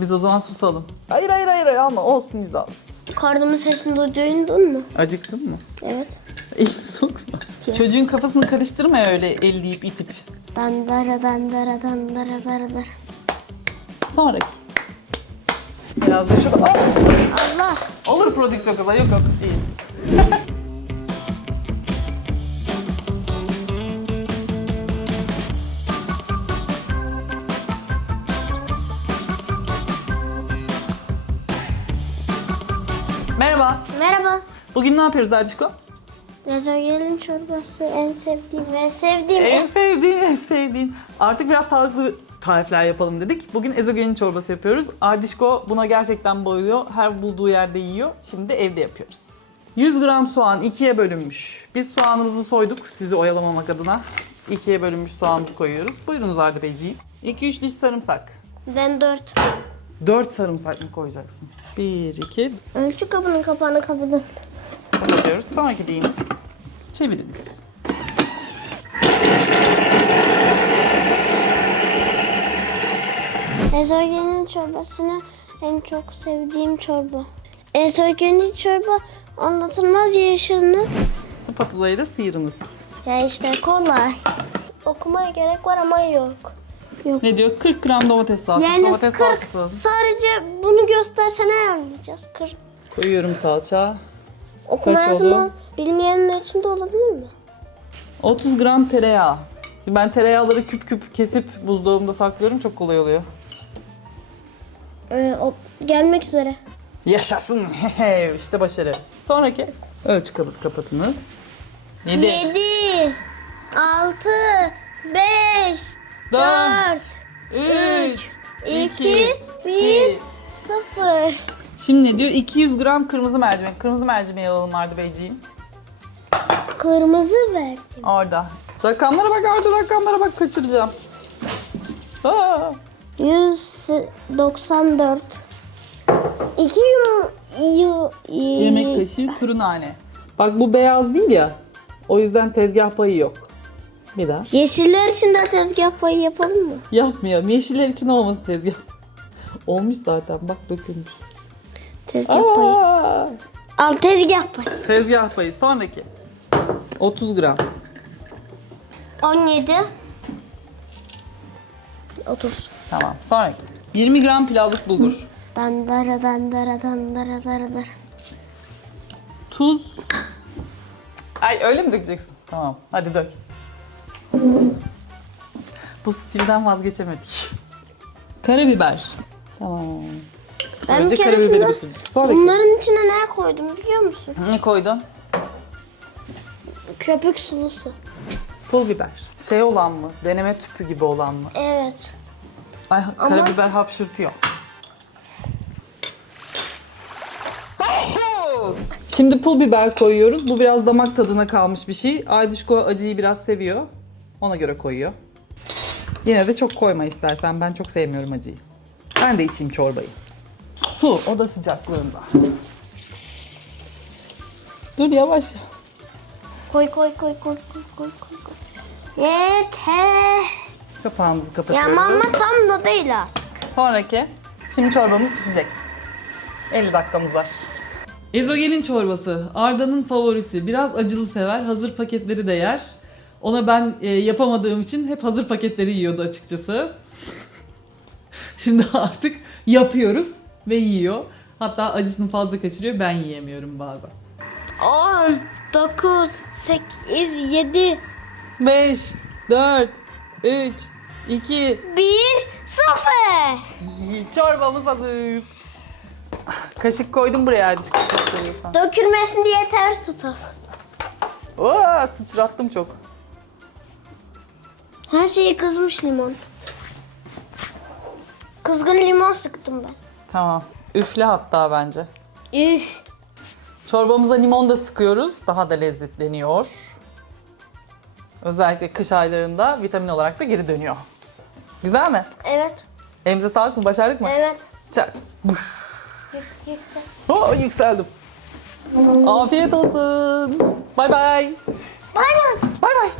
Biz o zaman susalım. Hayır hayır hayır hayır, alma olsun yüz altı. Karnımın sesini duydun mu? Acıktın mı? Evet. Elini sokma. Ki. Çocuğun kafasını karıştırma öyle elleyip itip. Dandara dandara dandara dandara. Sonraki. Biraz da şurada. Aa! Allah. Olur prodüksiyon kadar yok yok iyiyiz. Merhaba. Merhaba. Bugün ne yapıyoruz Adişko? Rezogelin çorbası en sevdiğim en sevdiğim En sevdiğin, en sevdiğin. Artık biraz sağlıklı tarifler yapalım dedik. Bugün ezogelin çorbası yapıyoruz. Ardişko buna gerçekten bayılıyor. Her bulduğu yerde yiyor. Şimdi evde yapıyoruz. 100 gram soğan ikiye bölünmüş. Biz soğanımızı soyduk sizi oyalamamak adına. İkiye bölünmüş soğanımızı koyuyoruz. Buyurunuz Arda Beyciğim. 2-3 diş sarımsak. Ben dört. 4 sarımsak mı koyacaksın? 1, 2, Ölçü kabının kapağını kapadım. kapatıyoruz. Sonraki deyiniz. Çeviriniz. Ezogelin çorbasını en çok sevdiğim çorba. Ezogelin çorba anlatılmaz yaşını. Spatula ile sıyırınız. Ya işte kolay. Okumaya gerek var ama yok. Yok. Ne diyor? 40 gram domates salçası. Yani domates 40 salçası. sadece bunu göstersene anlayacağız. 40. Koyuyorum salça. Okuma yazma bilmeyenler için de olabilir mi? 30 gram tereyağı. Şimdi ben tereyağları küp küp kesip buzdolabında saklıyorum. Çok kolay oluyor. Ee, o, gelmek üzere. Yaşasın. işte başarı. Sonraki. Ölçü kabı kapatınız. 7, 7, 6, 5, 4, 4, 3, 2, 1, 0. Şimdi ne diyor? 200 gram kırmızı mercimek. Kırmızı mercimeği alalım Arda Beyciğim. Kırmızı verdim. Orada. Rakamlara bak Arda rakamlara bak kaçıracağım. Aa, 194. 2 yum, yu, yu- yemek kaşığı kuru nane. Bak bu beyaz değil ya. O yüzden tezgah payı yok. Bir daha. Yeşiller için de tezgah payı yapalım mı? Yapmıyorum. Yeşiller için olmasın tezgah. Olmuş zaten bak dökülmüş. Tezgah payı. Aa! Al tezgah payı. Tezgah payı. Sonraki. 30 gram. 17. 30. Tamam. Sonraki. 20 gram pilavlık bulgur. Dandara dandara dandara dandara. Tuz. Ay öyle mi dökeceksin? Tamam. Hadi dök. Bu stilden vazgeçemedik. Karabiber. Tamam. Ben Önce bir karabiberi keresinde bitirdik. Sonraki. bunların içine ne koydum biliyor musun? Ne koydun? Köpük sıvısı. Pul biber. Şey olan mı? Deneme tüpü gibi olan mı? Evet. Ay Ama- karabiber hapşırtıyor. Şimdi pul biber koyuyoruz. Bu biraz damak tadına kalmış bir şey. Aydışko acıyı biraz seviyor. Ona göre koyuyor. Yine de çok koyma istersen. Ben çok sevmiyorum acıyı. Ben de içeyim çorbayı. Su, o da sıcaklığında. Dur yavaş. Koy koy koy koy koy koy koy. koy. Yeter. Kapağımızı Ya kapatıyoruz. ama tam da değil artık. Sonraki. Şimdi çorbamız pişecek. 50 dakikamız var. Ezogelin çorbası. Arda'nın favorisi. Biraz acılı sever. Hazır paketleri de yer. Ona ben e, yapamadığım için hep hazır paketleri yiyordu açıkçası. Şimdi artık yapıyoruz ve yiyor. Hatta acısını fazla kaçırıyor. Ben yiyemiyorum bazen. 10, 9, 8, 7, 5, 4, 3, 2, 1, 0. çorbamız hazır. Kaşık koydum buraya hadi kaşık koyuyorsan. Dökülmesin diye ters tutalım. Oo, sıçrattım çok. Her şeyi kızmış limon. Kızgın limon sıktım ben. Tamam. Üfle hatta bence. Üf. Çorbamıza limon da sıkıyoruz. Daha da lezzetleniyor. Özellikle kış aylarında vitamin olarak da geri dönüyor. Güzel mi? Evet. Elimize sağlık mı? Başardık mı? Evet. Çak. Yük, yüksel. Oh, yükseldim. Afiyet olsun. Bay bay. Bay bay. Bay bay.